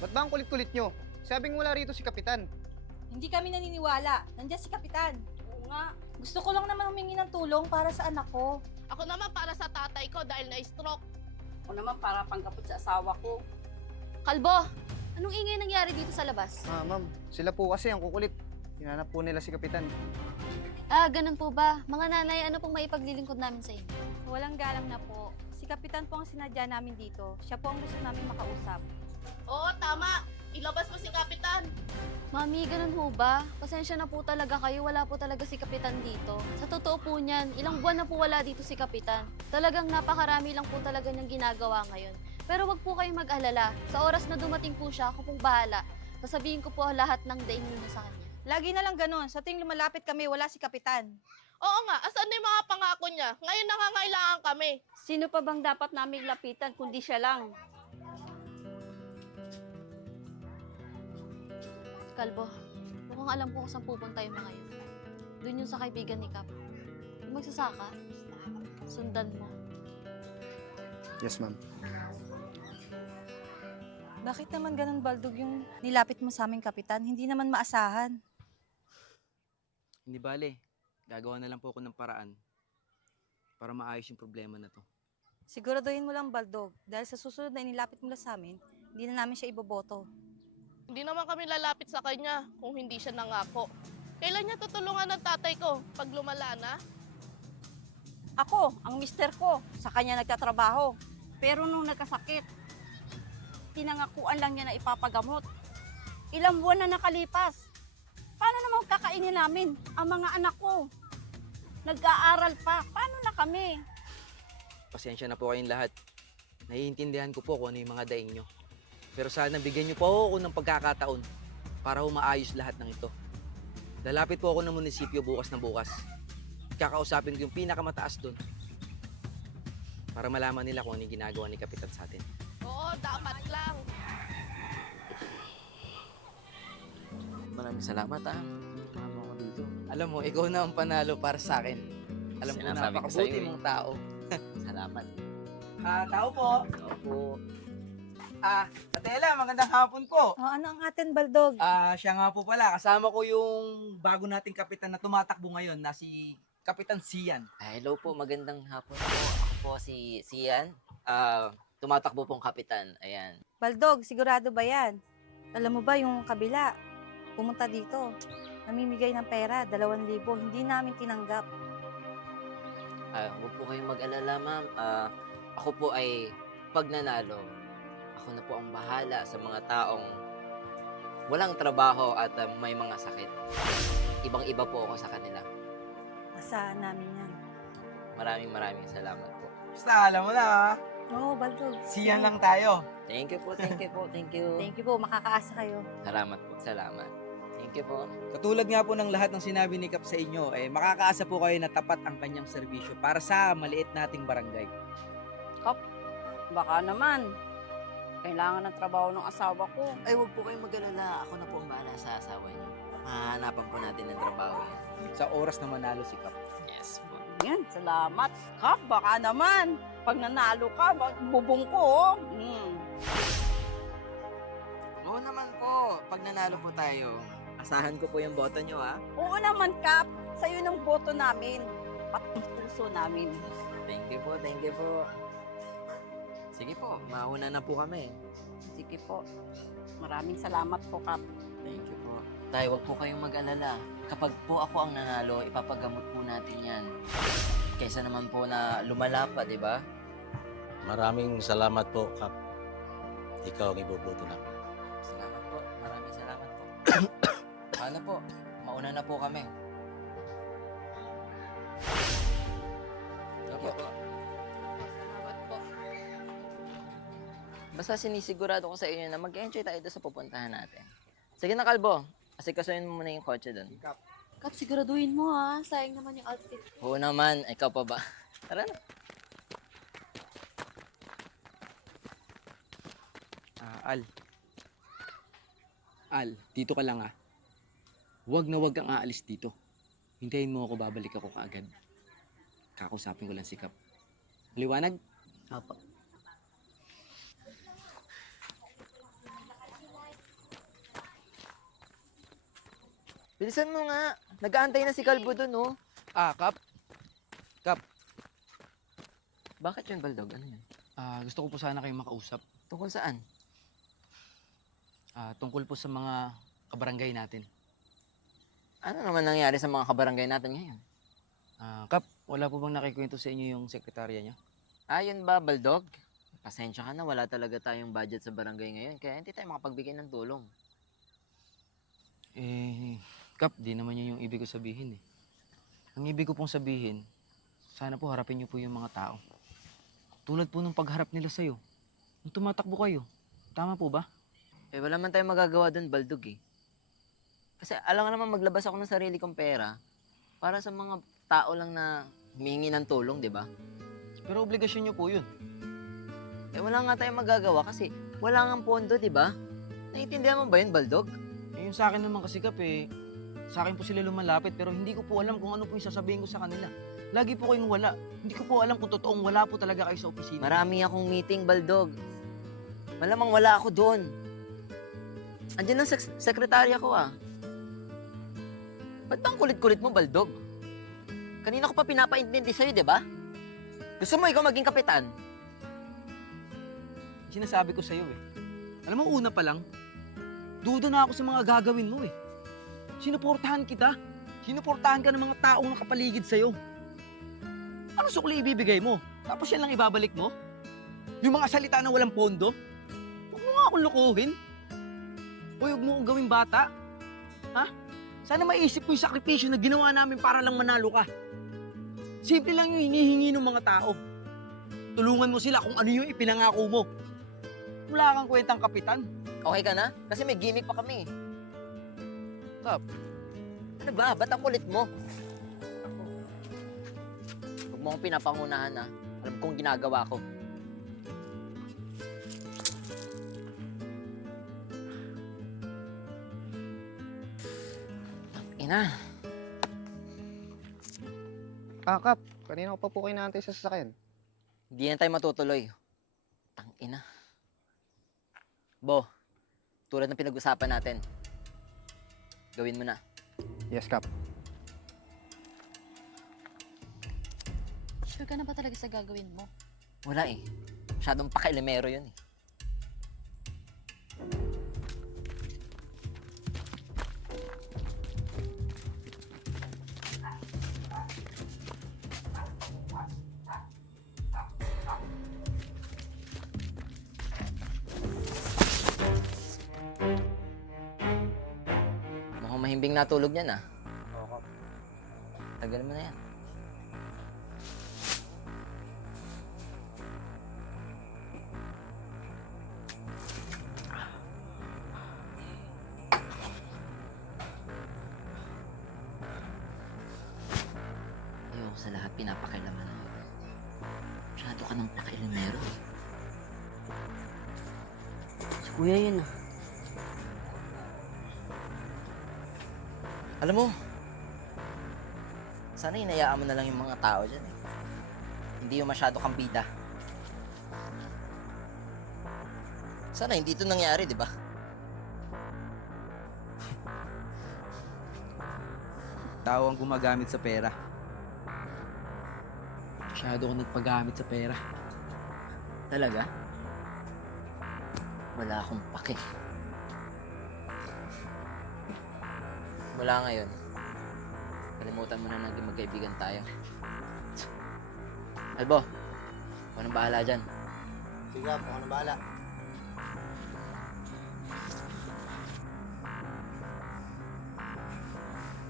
Ba't ba ang kulit-kulit nyo? Sabing wala rito si Kapitan. Hindi kami naniniwala. Nandiyan si Kapitan. Oo nga. Gusto ko lang naman humingi ng tulong para sa anak ko. Ako naman para sa tatay ko dahil na-stroke. Ako naman para panggapot sa asawa ko. Kalbo, anong ingay nangyari dito sa labas? Ma'am, sila po kasi ang kukulit. Hinanap po nila si Kapitan. Ah, ganun po ba? Mga nanay, ano pong maipaglilingkod namin sa inyo? Walang galang na po. Si Kapitan po ang sinadya namin dito. Siya po ang gusto namin makausap. Oo, tama. Ilabas mo si Kapitan. Mami, ganun ho ba? Pasensya na po talaga kayo, wala po talaga si Kapitan dito. Sa totoo po niyan, ilang buwan na po wala dito si Kapitan. Talagang napakarami lang po talaga niyang ginagawa ngayon. Pero wag po kayong mag-alala. Sa oras na dumating po siya, ako pong bahala. Sasabihin ko po lahat ng daing niyo sa kanya. Lagi na lang ganun. Sa tuwing lumalapit kami, wala si Kapitan. Oo nga, asan na yung mga pangako niya? Ngayon nangangailangan kami. Sino pa bang dapat naming lapitan kundi siya lang? Kalbo, mukhang alam ko kung saan pupunta yung mga yun. Doon yun sa kaibigan ni Kap. Yung magsasaka, sundan mo. Yes, ma'am. Bakit naman ganun, Baldog, yung nilapit mo sa aming Kapitan? Hindi naman maasahan. Hindi bale, gagawa na lang po ako ng paraan para maayos yung problema na to. Siguraduhin mo lang, Baldog, dahil sa susunod na inilapit mo lang sa amin, hindi na namin siya iboboto. Hindi naman kami lalapit sa kanya kung hindi siya nangako. Kailan niya tutulungan ng tatay ko pag lumala na? Ako, ang mister ko, sa kanya nagtatrabaho. Pero nung nagkasakit, tinangakuan lang niya na ipapagamot. Ilang buwan na nakalipas. Paano naman kakainin namin ang mga anak ko? Nag-aaral pa. Paano na kami? Pasensya na po kayong lahat. Naiintindihan ko po kung ano yung mga daing nyo. Pero sana bigyan nyo po ako ng pagkakataon para humaayos lahat ng ito. Lalapit po ako ng munisipyo bukas na bukas. Kakausapin ko yung pinakamataas doon para malaman nila kung ano yung ginagawa ni Kapitan sa atin. Oo, dapat lang. Maraming salamat Mama ko dito. Alam mo, ikaw na ang panalo para sa akin. Alam mo, Sinasabi ko napakabuti sa'yo, mong tao. Salamat. Tao po. Opo. Atela, magandang hapon po. Oh, ano ang atin, Baldog? Siya nga po pala. Kasama ko yung bago nating kapitan na tumatakbo ngayon na si Kapitan Sian. Hello po, magandang hapon po. Ako po si Sian. Tumatakbo pong kapitan. Ayan. Baldog, sigurado ba yan? Alam mo ba yung kabila, pumunta dito, namimigay ng pera, 2,000, hindi namin tinanggap. Huwag po kayong mag-alala, ma'am. Ako po ay pag nanalo, ako na po ang bahala sa mga taong walang trabaho at may mga sakit. Ibang-iba po ako sa kanila. Asahan namin yan. Maraming salamat po. Basta alam mo na Oo, Baldog. Sian lang tayo. Thank you po, thank you po, thank you. Thank you po, makakaasa kayo. Salamat po, salamat. Thank you po. Katulad nga po ng lahat ng sinabi ni Kap sa inyo, makakaasa po kayo na tapat ang kanyang serbisyo para sa maliit nating barangay. Baka naman, kailangan ng trabaho ng asawa ko. Ay, huwag po kayong mag-alala. Ako na po ang bahala sa asawa niyo. Mahanapan po natin ng trabaho yan. Sa oras na manalo si Kap. Yes po. Yan, salamat. Kap, baka naman. Pag nanalo ka, bubong ko. Oo naman po. Pag nanalo po tayo, Asahan ko po yung boto nyo Oo naman, Kap. Sa'yo ng boto namin. Patong puso namin. Thank you po, thank you po. Sige po, mauna na po kami. Sige po. Maraming salamat po, Kap. Thank you po. Tay, huwag po kayong mag-alala. Kapag po ako ang nanalo, ipapagamot po natin yan. Kaysa naman po na lumala pa, di ba? Maraming salamat po, Kap. Ikaw ang iboboto namin. Salamat po. Maraming salamat po. Ano po? Mauna na po kami. Sige po. Salamat po. Basta sinisigurado ko sa inyo na mag-enjoy tayo doon sa pupuntahan natin. Sige na, Kalbo. Asikasuhin mo muna yung kotse doon. Kap, siguraduhin mo ha. Sayang naman yung outfit. Oo naman. Ikaw pa ba? Tara na. Al, dito ka lang Huwag na huwag kang aalis dito. Hintayin mo ako, babalik ako kaagad. Kakausapin ko lang si Kap. Liwanag? Apo. Bilisan mo nga. Nag-aantay na si Kalbo dun, oh. Kap. Bakit yun, Baldog? Ano yun? Gusto ko po sana kayong makausap. Tungkol saan? Tungkol po sa mga kabarangay natin. Ano naman nangyari sa mga kabarangay natin ngayon? Kap, wala po bang nakikwento sa inyo yung sekretarya niya? Yun ba, Baldog? Pasensya ka na, wala talaga tayong budget sa barangay ngayon, kaya hindi tayo makapagbigay ng tulong. Kap, di naman yun yung ibig ko sabihin eh. Ang ibig ko pong sabihin, sana po harapin niyo po yung mga tao. Tulad po nung pagharap nila sa'yo. Nung tumatakbo kayo. Tama po ba? Wala man tayong magagawa dun, Baldog eh. Kasi alam nga naman maglabas ako ng sarili kong pera para sa mga tao lang na humihingi ng tulong, di ba? Pero obligasyon niyo po yun. Wala nga tayong magagawa kasi wala nga pondo, di ba? Naiintindihan mo ba yun, Baldog? Yung sa akin naman kasi Kap sa akin po sila lumalapit pero hindi ko po alam kung ano po yung sasabihin ko sa kanila. Lagi po kayong wala. Hindi ko po alam kung totoong wala po talaga kayo sa opisina. Marami akong meeting, Baldog. Malamang wala ako doon. Andiyan ang sekretarya ko, Ba't bang kulit-kulit mo, Baldog? Kanina ko pa pinapaintindi sa'yo, di ba? Gusto mo ikaw maging kapitan? Sinasabi ko sa'yo Alam mo, una pa lang, duda na ako sa mga gagawin mo Sinuportahan kita. Sinuportahan ka ng mga taong nakapaligid sa'yo. Ano sukli ibibigay mo? Tapos yan lang ibabalik mo? Yung mga salita na walang pondo? Huwag mo nga akong lukuhin. Huwag mo akong gawing bata. Sana maisip mo yung sakripisyo na ginawa namin para lang manalo ka. Simple lang yung hinihingi ng mga tao. Tulungan mo sila kung ano yung ipinangako mo. Wala kang kwentang kapitan. Okay ka na? Kasi may gimmick pa kami. Kap. Ano ba? Ba't ang kulit mo? Huwag mo akong pinapangunahan, Alam kong ginagawa ko. Ina. Kap, kanina ko pa po kayo naantay sa sasakyan. Hindi na tayo matutuloy. Tangina. Bo, tulad ng pinag-usapan natin, gawin mo na. Yes, Kap. Sure ka na ba talaga sa gagawin mo? Wala Masyadong pakailamero yun Mukhang mahimbing natulog niyan, Oo, Kap. Tagal mo na yan. Ayoko sa lahat pinapakailaman. Masyado ka ng pakailamero. Si Kuya yun, Alam mo, sana hinayaan mo na lang yung mga tao dyan Hindi yung masyado kang bida. Sana hindi ito nangyari, di ba? Tao ang gumagamit sa pera. Masyado ko nagpagamit sa pera. Talaga? Wala akong pake. Mula ngayon, kalimutan mo na naging magkaibigan tayo. Albo, ako nang bahala dyan. Sige, Kap. Ako na bahala.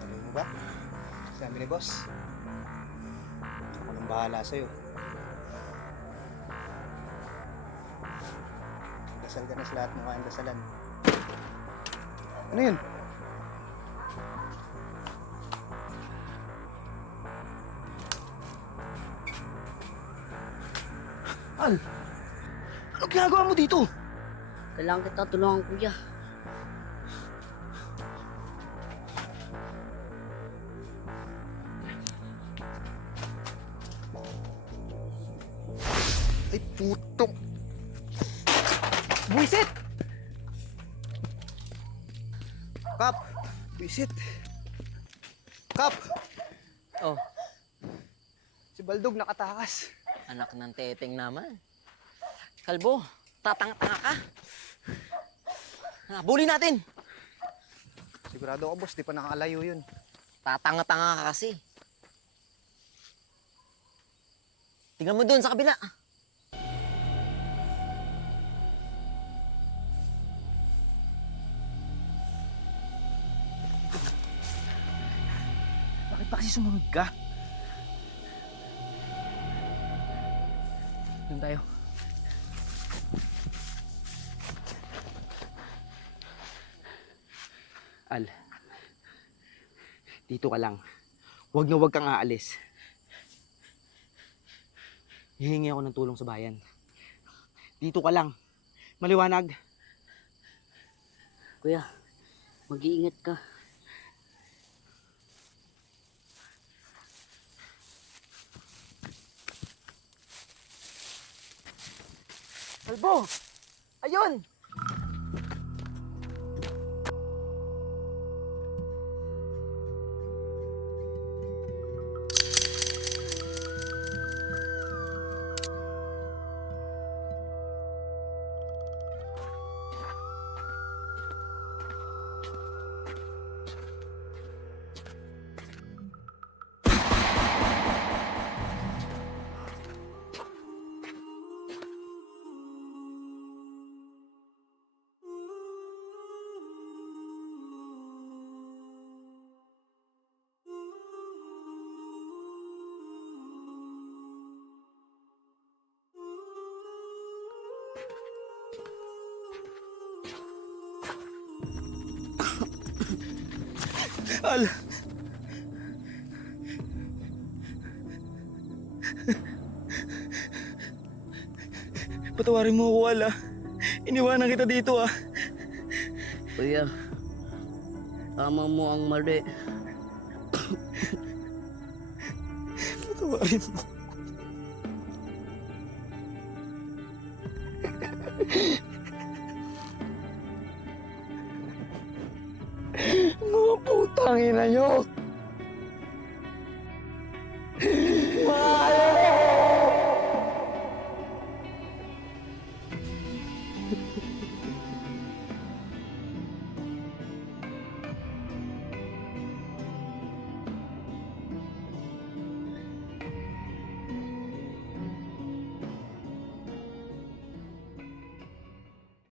Sabi mo ba? Sabi ni boss. Ako nang bahala sa'yo. Dasal ka na sa lahat mo kayang dasalan. Ano yun? Al! Ano ginagawa mo dito? Kailangan kita tulungan, kuya. Ay, putong! Buisit! Kap! Buisit! Kap! Oh, Si Baldog nakatakas. anak ng teteng naman. Kalbo, tatanga-tanga ka. Bully natin. Sigurado ako, boss. Di pa nakakalayo yun. Tatanga-tanga ka kasi. Tingnan mo doon sa kabila. Bakit pa kasi sumunod ka? Doon tayo. Al, dito ka lang. Huwag na huwag kang aalis. Hihingi ako ng tulong sa bayan. Dito ka lang. Maliwanag. Kuya, mag-iingat ka. Kalbo! Ayun! Al! Patawarin mo ako, Al, ah. Iniwanan kita dito, ah. Kuya, tama mo ang mali. Patawarin mo. Mga putang ina nyo!